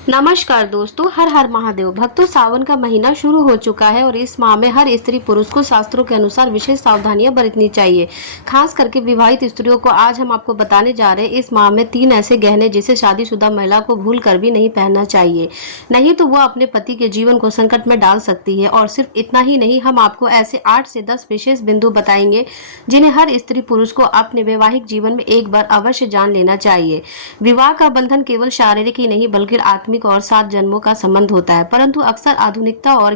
नमस्कार दोस्तों, हर हर महादेव। भक्तों, सावन का महीना शुरू हो चुका है और इस माह में हर स्त्री पुरुष को शास्त्रों के अनुसार विशेष सावधानियां बरतनी चाहिए। खास करके विवाहित स्त्रियों को आज हम आपको बताने जा रहे हैं इस माह में 3 ऐसे गहने जिसे शादीशुदा महिला को भूल कर भी नहीं पहनना चाहिए, नहीं तो वो अपने पति के जीवन को संकट में डाल सकती है। और सिर्फ इतना ही नहीं, हम आपको ऐसे 8 से 10 विशेष बिंदु बताएंगे जिन्हें हर स्त्री पुरुष को अपने वैवाहिक जीवन में एक बार अवश्य जान लेना चाहिए। विवाह का बंधन केवल शारीरिक ही नहीं बल्कि आत्मिक और 7 जन्मों का संबंध होता है, परंतु अक्सर आधुनिकता और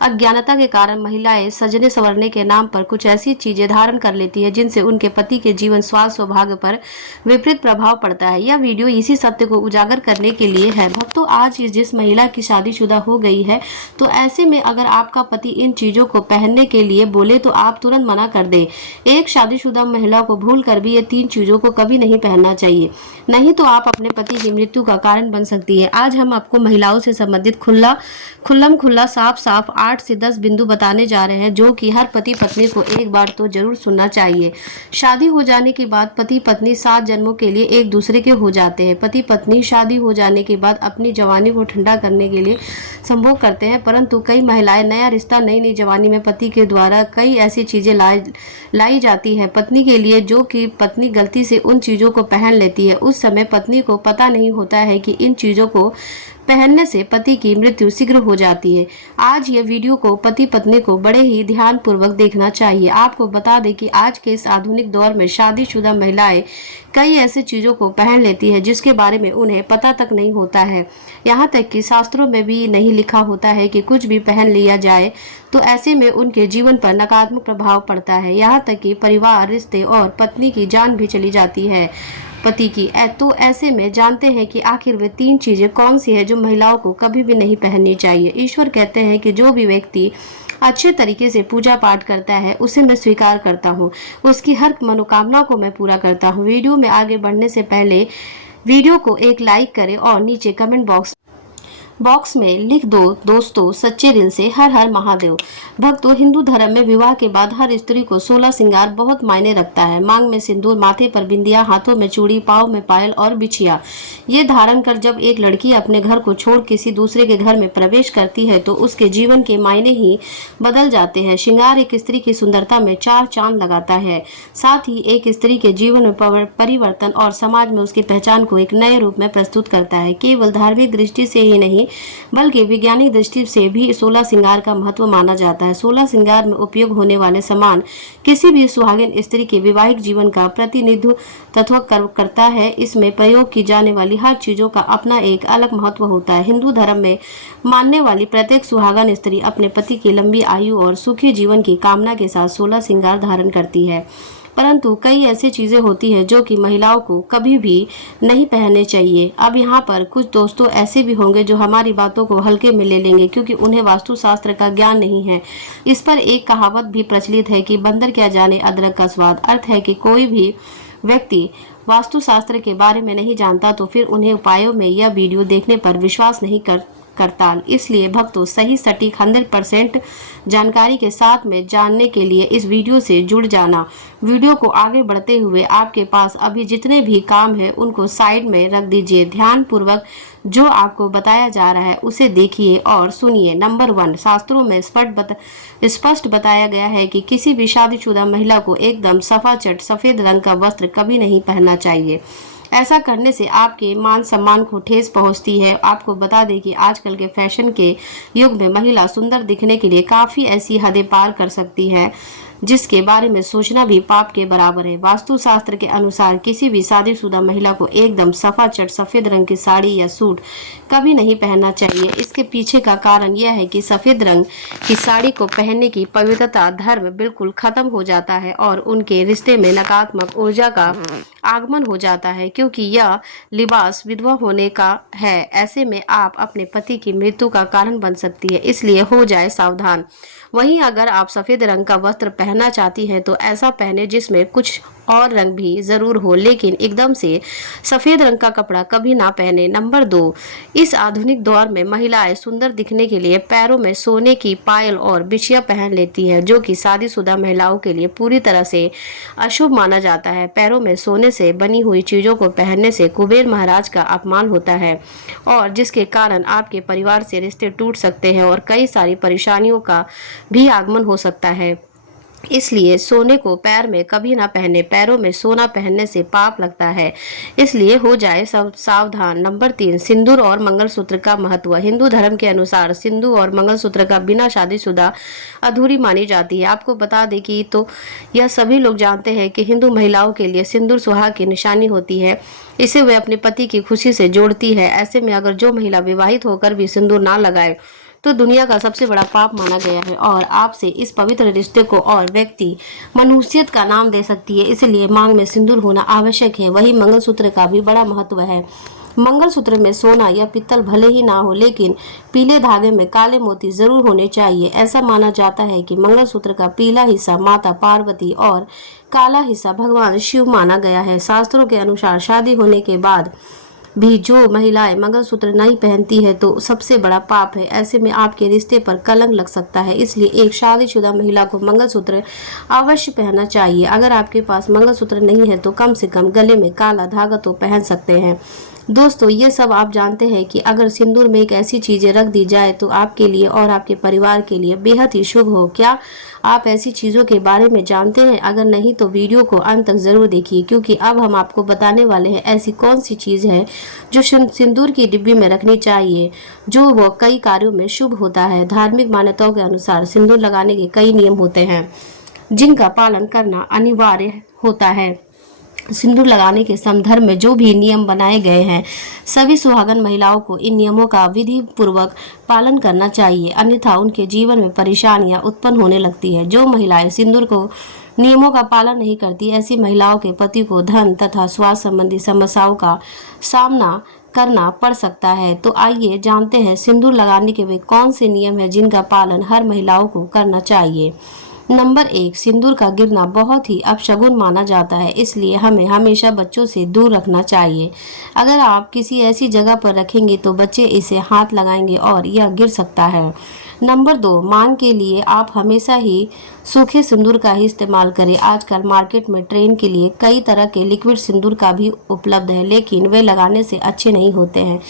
अज्ञानता के कारण महिलाएं सजने संवरने के नाम पर कुछ ऐसी चीजें धारण कर लेती है जिनसे उनके पति के जीवन स्वास्थ्य सौभाग्य पर विपरीत प्रभाव पड़ता है। यह वीडियो इसी सत्य को उजागर करने के लिए है। भक्तों, आज जिस महिला की शादीशुदा हो गई है, तो ऐसे में अगर आपका पति इन चीजों को पहनने के लिए बोले तो आप तुरंत मना कर दे। एक शादीशुदा महिला को भूल कर भी ये 3 चीजों को कभी नहीं पहनना चाहिए, नहीं तो आप अपने पति की मृत्यु का कारण बन सकती है। आज हम आपको महिलाओं से संबंधित खुल्ला साफ साफ 8 से 10 बिंदु बताने जा रहे हैं जो कि हर पति पत्नी को एक बार तो जरूर सुनना चाहिए। शादी हो जाने के बाद पति पत्नी 7 जन्मों के लिए एक दूसरे के हो जाते हैं। पति पत्नी शादी हो जाने के बाद अपनी जवानी को ठंडा करने के लिए संभोग करते हैं, परंतु कई महिलाएं नया रिश्ता नई जवानी में पति के द्वारा कई ऐसी चीजें लाई जाती है पत्नी के लिए जो कि पत्नी गलती से उन चीजों को पहन लेती है। उस समय पत्नी को पता नहीं होता है कि इन चीजों को पहनने से पति की मृत्यु शीघ्र हो जाती है। आज ये वीडियो को पति पत्नी को बड़े ही ध्यान पूर्वक देखना चाहिए। आपको बता दें कि आज के इस आधुनिक दौर में शादीशुदा महिलाएं कई ऐसी चीजों को पहन लेती है जिसके बारे में उन्हें पता तक नहीं होता है। यहाँ तक कि शास्त्रों में भी नहीं लिखा होता है कि कुछ भी पहन लिया जाए तो ऐसे में उनके जीवन पर नकारात्मक प्रभाव पड़ता है। यहाँ तक कि परिवार, रिश्ते और पत्नी की जान भी चली जाती है पति की। तो ऐसे में जानते हैं कि आखिर वे 3 चीजें कौन सी है जो महिलाओं को कभी भी नहीं पहननी चाहिए। ईश्वर कहते हैं कि जो भी व्यक्ति अच्छे तरीके से पूजा पाठ करता है उसे मैं स्वीकार करता हूँ, उसकी हर मनोकामना को मैं पूरा करता हूँ। वीडियो में आगे बढ़ने से पहले वीडियो को एक लाइक करें और नीचे कमेंट बॉक्स में लिख दो दोस्तों सच्चे दिल से हर हर महादेव। भक्तों, हिंदू धर्म में विवाह के बाद हर स्त्री को 16 श्रृंगार बहुत मायने रखता है। मांग में सिंदूर, माथे पर बिंदिया, हाथों में चूड़ी, पाँव में पायल और बिछिया ये धारण कर जब एक लड़की अपने घर को छोड़ किसी दूसरे के घर में प्रवेश करती है तो उसके जीवन के मायने ही बदल जाते हैं। श्रृंगार एक स्त्री की सुंदरता में 4 चांद लगाता है, साथ ही एक स्त्री के जीवन में परिवर्तन और समाज में उसकी पहचान को एक नए रूप में प्रस्तुत करता है। केवल धार्मिक दृष्टि से ही नहीं बल्कि वैज्ञानिक दृष्टि से भी 16 श्रृंगार का महत्व माना जाता है। 16 श्रृंगार में उपयोग होने वाले सामान किसी भी सुहागिन स्त्री के वैवाहिक जीवन का प्रतिनिधित्व करता है। इसमें प्रयोग की जाने वाली हर चीजों का अपना एक अलग महत्व होता है। हिंदू धर्म में मानने वाली प्रत्येक सुहागन स्त्री अपने पति की लंबी आयु और सुखी जीवन की कामना के साथ 16 श्रृंगार धारण करती है, परंतु कई ऐसी चीजें होती हैं जो कि महिलाओं को कभी भी नहीं पहनने चाहिए। अब यहाँ पर कुछ दोस्तों ऐसे भी होंगे जो हमारी बातों को हल्के में ले लेंगे क्योंकि उन्हें वास्तुशास्त्र का ज्ञान नहीं है। इस पर एक कहावत भी प्रचलित है कि बंदर क्या जाने अदरक का स्वाद। अर्थ है कि कोई भी व्यक्ति वास्तुशास्त्र के बारे में नहीं जानता तो फिर उन्हें उपायों में यह वीडियो देखने पर विश्वास नहीं करता। इसलिए भक्तों, सही सटीक 100% जानकारी के साथ में जानने के लिए इस वीडियो से जुड़ जाना। वीडियो को आगे बढ़ते हुए आपके पास अभी जितने भी काम है उनको साइड में रख दीजिए। ध्यान पूर्वक जो आपको बताया जा रहा है उसे देखिए और सुनिए। नंबर 1, शास्त्रों में स्पष्ट बताया गया है कि किसी भी शादीशुदा महिला को एकदम सफाचट सफेद रंग का वस्त्र कभी नहीं पहनना चाहिए। ऐसा करने से आपके मान सम्मान को ठेस पहुंचती है। आपको बता दें कि आजकल के फैशन के युग में महिला सुंदर दिखने के लिए काफी ऐसी हदें पार कर सकती है जिसके बारे में सोचना भी पाप के बराबर है। वास्तुशास्त्र के अनुसार किसी भी शादीशुदा महिला को एकदम सफाचट सफेद रंग की साड़ी या सूट कभी नहीं पहनना चाहिए। इसके पीछे का कारण यह है कि सफेद रंग की साड़ी को पहनने की पवित्रता धर्म बिल्कुल खत्म हो जाता है और उनके रिश्ते में नकारात्मक ऊर्जा का आगमन हो जाता है, क्योंकि यह लिबास विधवा होने का है। ऐसे में आप अपने पति की मृत्यु का कारण बन सकती है, इसलिए हो जाए सावधान। वहीं अगर आप सफेद रंग का वस्त्र पहनना चाहती हैं तो ऐसा पहने जिसमें कुछ और रंग भी जरूर हो, लेकिन एकदम से सफेद रंग का कपड़ा कभी ना पहने। नंबर 2, इस आधुनिक दौर में महिलाएं सुंदर दिखने के लिए पैरों में सोने की पायल और बिछिया पहन लेती हैं, जो कि शादीशुदा महिलाओं के लिए पूरी तरह से अशुभ माना जाता है। पैरों में सोने से बनी हुई चीजों को पहनने से कुबेर महाराज का अपमान होता है और जिसके कारण आपके परिवार से रिश्ते टूट सकते हैं और कई सारी परेशानियों का भी आगमन हो सकता है। इसलिए सोने को पैर में कभी ना पहने। पैरों में सोना पहनने से पाप लगता है, इसलिए हो जाए सब सावधान। नंबर 3, सिंदूर और मंगलसूत्र का महत्व। हिंदू धर्म के अनुसार सिंदूर और मंगलसूत्र का बिना शादीशुदा अधूरी मानी जाती है। आपको बता दें कि तो यह सभी लोग जानते हैं कि हिंदू महिलाओं के लिए सिंदूर सुहाग की निशानी होती है। इसे वे अपने पति की खुशी से जोड़ती है। ऐसे में अगर जो महिला विवाहित होकर भी सिंदूर ना लगाए तो दुनिया का सबसे बड़ा पाप माना गया है और आपसे इस पवित्र रिश्ते को और व्यक्ति मनुष्यत का नाम दे सकती है। इसलिए मांग में सिंदूर होना आवश्यक है। वही मंगलसूत्र का भी बड़ा महत्व है। मंगलसूत्र में सोना या पीतल भले ही ना हो, लेकिन पीले धागे में काले मोती जरूर होने चाहिए। ऐसा माना जाता है कि मंगलसूत्र का पीला हिस्सा माता पार्वती और काला हिस्सा भगवान शिव माना गया है। शास्त्रों के अनुसार शादी होने के बाद भी जो महिलाएं मंगलसूत्र नहीं पहनती है तो सबसे बड़ा पाप है। ऐसे में आपके रिश्ते पर कलंक लग सकता है। इसलिए एक शादीशुदा महिला को मंगलसूत्र अवश्य पहनना चाहिए। अगर आपके पास मंगलसूत्र नहीं है तो कम से कम गले में काला धागा तो पहन सकते हैं। दोस्तों, ये सब आप जानते हैं कि अगर सिंदूर में एक ऐसी चीजें रख दी जाए तो आपके लिए और आपके परिवार के लिए बेहद ही शुभ हो। क्या आप ऐसी चीजों के बारे में जानते हैं? अगर नहीं तो वीडियो को अंत तक जरूर देखिए, क्योंकि अब हम आपको बताने वाले हैं ऐसी कौन सी चीज है जो सिंदूर की डिब्बी में रखनी चाहिए, जो वो कई कार्यों में शुभ होता है। धार्मिक मान्यताओं के अनुसार सिंदूर लगाने के कई नियम होते हैं जिनका पालन करना अनिवार्य होता है। सिंदूर लगाने के संदर्भ में जो भी नियम बनाए गए हैं, सभी सुहागन महिलाओं को इन नियमों का विधि पूर्वक पालन करना चाहिए, अन्यथा उनके जीवन में परेशानियां उत्पन्न होने लगती है। जो महिलाएं सिंदूर को नियमों का पालन नहीं करती, ऐसी महिलाओं के पति को धन तथा स्वास्थ्य संबंधी समस्याओं का सामना करना पड़ सकता है। तो आइए जानते हैं सिंदूर लगाने के वे कौन से नियम हैं जिनका पालन हर महिलाओं को करना चाहिए। नंबर 1, सिंदूर का गिरना बहुत ही अपशगुन माना जाता है, इसलिए हमें हमेशा बच्चों से दूर रखना चाहिए। अगर आप किसी ऐसी जगह पर रखेंगे तो बच्चे इसे हाथ लगाएंगे और यह गिर सकता है। नंबर 2, मांग के लिए आप हमेशा ही सूखे सिंदूर का ही इस्तेमाल करें। आजकल मार्केट में ट्रेंड के लिए कई तरह के लिक्विड सिंदूर का भी उपलब्ध है, लेकिन वे लगाने से अच्छे नहीं होते हैं।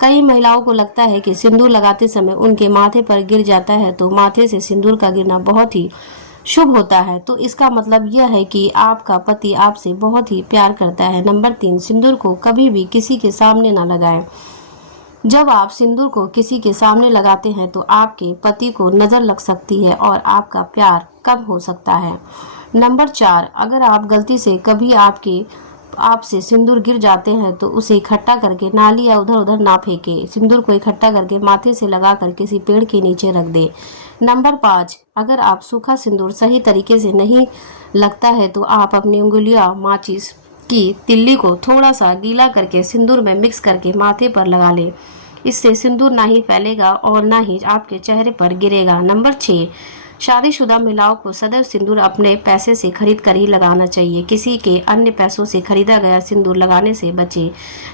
कई महिलाओं को लगता है कि सिंदूर लगाते समय उनके माथे पर गिर जाता है, तो माथे से सिंदूर का गिरना बहुत ही शुभ होता है। तो इसका मतलब यह है कि आपका पति आपसे बहुत ही प्यार करता है। नंबर 3, सिंदूर को कभी भी किसी के सामने ना लगाएं। जब आप सिंदूर को किसी के सामने लगाते हैं तो आपके पति को नजर लग सकती है और आपका प्यार कम हो सकता है। नंबर 4, अगर आप गलती से कभी आपसे सिंदूर गिर जाते हैं तो उसे इकट्ठा करके नाली या उधर उधर ना फेंके। सिंदूर को इकट्ठा करके माथे से लगाकर किसी पेड़ के नीचे रख दे। नंबर 5, अगर आप सूखा सिंदूर सही तरीके से नहीं लगता है तो आप अपनी उंगलियां माचिस की तिल्ली को थोड़ा सा गीला करके सिंदूर में मिक्स करके माथे पर लगा ले। इससे सिंदूर ना ही फैलेगा और ना ही आपके चेहरे पर गिरेगा। नंबर 6, शादीशुदा महिलाओं को सदैव सिंदूर अपने पैसे से खरीद कर ही लगाना चाहिए। किसी के अन्य पैसों से खरीदा गया सिंदूर लगाने से बचें।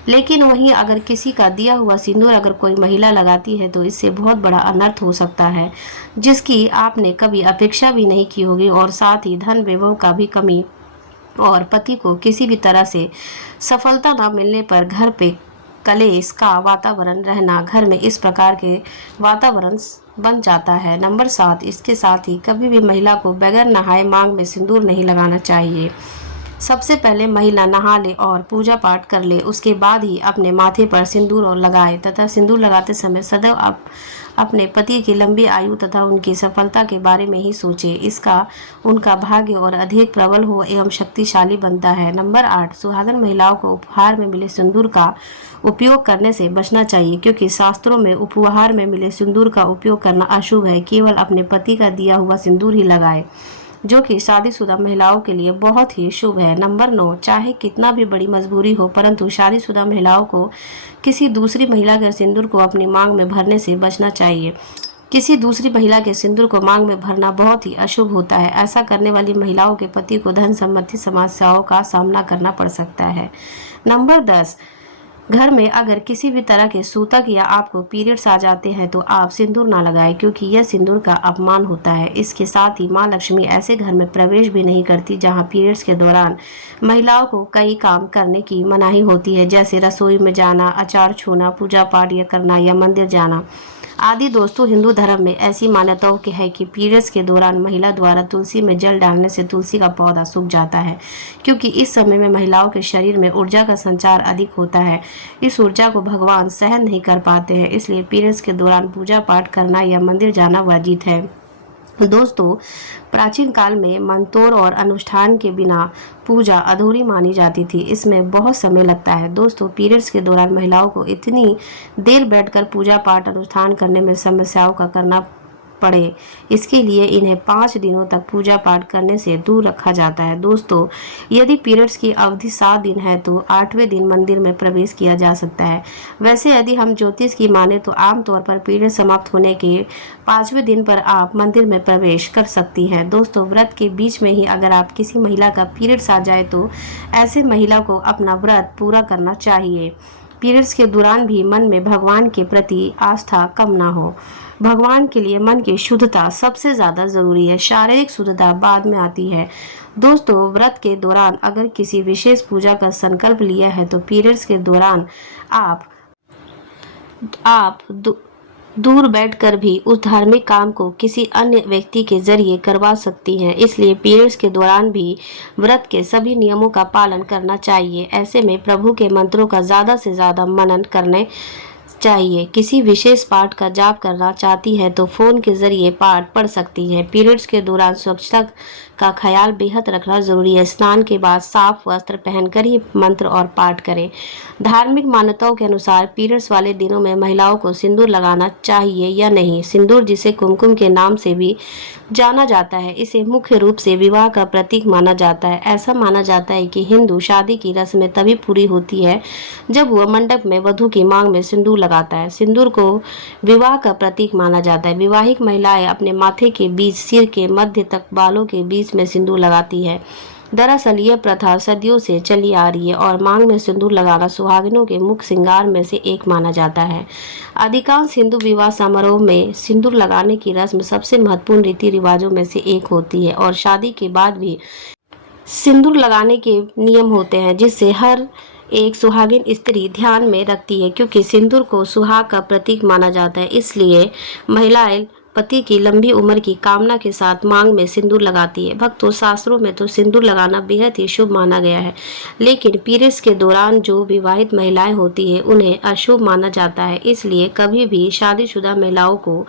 लेकिन वहीं अगर किसी का दिया हुआ सिंदूर अगर कोई महिला लगाती है तो इससे बहुत बड़ा अनर्थ हो सकता है, जिसकी आपने कभी अपेक्षा भी नहीं की होगी, और साथ ही धन वैभव का भी कमी और पति को किसी भी तरह से सफलता न मिलने पर घर पे कलेश का वातावरण रहना, घर में इस प्रकार के वातावरण बन जाता है। नंबर 7, इसके साथ ही कभी भी महिला को बगैर नहाए मांग में सिंदूर नहीं लगाना चाहिए। सबसे पहले महिला नहा ले और पूजा पाठ कर ले, उसके बाद ही अपने माथे पर सिंदूर और लगाए तथा सिंदूर लगाते समय सदैव आप अपने पति की लंबी आयु तथा उनकी सफलता के बारे में ही सोचे। इसका उनका भाग्य और अधिक प्रबल हो एवं शक्तिशाली बनता है। नंबर 8, सुहागन महिलाओं को उपहार में मिले सिंदूर का उपयोग करने से बचना चाहिए, क्योंकि शास्त्रों में उपहार में मिले सिंदूर का उपयोग करना अशुभ है। केवल अपने पति का दिया हुआ सिंदूर ही लगाए, जो कि शादीशुदा महिलाओं के लिए बहुत ही शुभ है। नंबर 9, चाहे कितना भी बड़ी मजबूरी हो, परंतु शादीशुदा महिलाओं को किसी दूसरी महिला के सिंदूर को अपनी मांग में भरने से बचना चाहिए। किसी दूसरी महिला के सिंदूर को मांग में भरना बहुत ही अशुभ होता है। ऐसा करने वाली महिलाओं के पति को धन संबंधी समस्याओं का सामना करना पड़ सकता है। नंबर 10, घर में अगर किसी भी तरह के सूतक या आपको पीरियड्स आ जाते हैं तो आप सिंदूर ना लगाएं, क्योंकि यह सिंदूर का अपमान होता है। इसके साथ ही मां लक्ष्मी ऐसे घर में प्रवेश भी नहीं करती जहां पीरियड्स के दौरान महिलाओं को कई काम करने की मनाही होती है, जैसे रसोई में जाना, अचार छूना, पूजा पाठ या करना या मंदिर जाना आदि। दोस्तों, हिंदू धर्म में ऐसी मान्यताओं की है कि पीरियड्स के दौरान महिला द्वारा तुलसी में जल डालने से तुलसी का पौधा सूख जाता है, क्योंकि इस समय में महिलाओं के शरीर में ऊर्जा का संचार अधिक होता है। इस ऊर्जा को भगवान सहन नहीं कर पाते हैं, इसलिए पीरियड्स के दौरान पूजा पाठ करना या मंदिर जाना वर्जित है। दोस्तों, प्राचीन काल में मंत्रों और अनुष्ठान के बिना पूजा अधूरी मानी जाती थी। इसमें बहुत समय लगता है। दोस्तों, पीरियड्स के दौरान महिलाओं को इतनी देर बैठकर पूजा पाठ अनुष्ठान करने में समस्याओं का करना पड़े, इसके लिए इन्हें 5 दिनों तक पूजा पाठ करने से दूर रखा जाता है। दोस्तों, यदि पीरियड्स की अवधि 7 दिन है तो 8वें दिन मंदिर में प्रवेश किया जा सकता है। वैसे यदि हम ज्योतिष की माने तो आमतौर पर पीरियड समाप्त होने के 5वें दिन पर आप मंदिर में प्रवेश कर सकती हैं। दोस्तों, व्रत के बीच में ही अगर आप किसी महिला का पीरियड्स आ जाए तो ऐसे महिला को अपना व्रत पूरा करना चाहिए। पीरियड्स के दौरान भी मन में भगवान के प्रति आस्था कम ना हो। भगवान के लिए मन की शुद्धता सबसे ज़्यादा ज़रूरी है, शारीरिक शुद्धता बाद में आती है। दोस्तों, व्रत के दौरान अगर किसी विशेष पूजा का संकल्प लिया है तो पीरियड्स के दौरान आप दूर बैठकर भी उस धार्मिक काम को किसी अन्य व्यक्ति के जरिए करवा सकती हैं। इसलिए पीरियड्स के दौरान भी व्रत के सभी नियमों का पालन करना चाहिए। ऐसे में प्रभु के मंत्रों का ज़्यादा से ज़्यादा मनन करने चाहिए। किसी विशेष पाठ का जाप करना चाहती है तो फोन के जरिए पाठ पढ़ सकती है। पीरियड्स के दौरान स्वच्छता का ख्याल बेहद रखना जरूरी है। स्नान के बाद साफ वस्त्र पहनकर ही मंत्र और पाठ करें। धार्मिक मान्यताओं के अनुसार पीरियड्स वाले दिनों में महिलाओं को सिंदूर लगाना चाहिए या नहीं। सिंदूर, जिसे कुमकुम के नाम से भी जाना जाता है, इसे मुख्य रूप से विवाह का प्रतीक माना जाता है। ऐसा माना जाता है कि हिंदू शादी की रस्में तभी पूरी होती है जब वह मंडप में वधू की मांग में सिंदूर लगाता है। सिंदूर को विवाह का प्रतीक माना जाता है। विवाहिक महिलाएं अपने माथे के बीच, सिर के मध्य तक बालों के बीच में सिंदूर लगाती है। दरअसल यह प्रथा सदियों से चली आ रही है और मांग में सिंदूर लगाना सुहागिनों के मुख्य श्रृंगार में से एक माना जाता है। अधिकांश हिंदू विवाह समारोह में सिंदूर लगाने की रस्म सबसे महत्वपूर्ण रीति रिवाजों में से एक होती है और शादी के बाद भी सिंदूर लगाने के नियम होते हैं, जिससे हर एक सुहागिन स्त्री ध्यान में रखती है। क्योंकि सिंदूर को सुहाग का प्रतीक माना जाता है, इसलिए महिलाएं पति की लंबी उम्र की कामना के साथ मांग में सिंदूर लगाती है। भक्तों, शास्त्रों में तो सिंदूर लगाना बेहद ही शुभ माना गया है, लेकिन पीरियड्स के दौरान जो विवाहित महिलाएं होती है उन्हें अशुभ माना जाता है। इसलिए कभी भी शादीशुदा महिलाओं को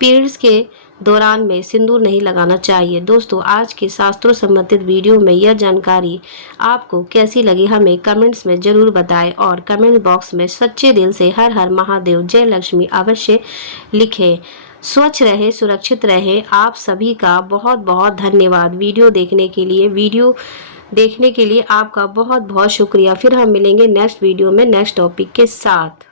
पीरियड्स के दौरान में सिंदूर नहीं लगाना चाहिए। दोस्तों, आज की शास्त्रों संबंधित वीडियो में यह जानकारी आपको कैसी लगी हमें कमेंट्स में जरूर बताएं और कमेंट बॉक्स में सच्चे दिल से हर हर महादेव, जय लक्ष्मी अवश्य लिखें। स्वच्छ रहे, सुरक्षित रहे। आप सभी का बहुत बहुत धन्यवाद वीडियो देखने के लिए आपका बहुत बहुत शुक्रिया। फिर हम मिलेंगे नेक्स्ट वीडियो में नेक्स्ट टॉपिक के साथ।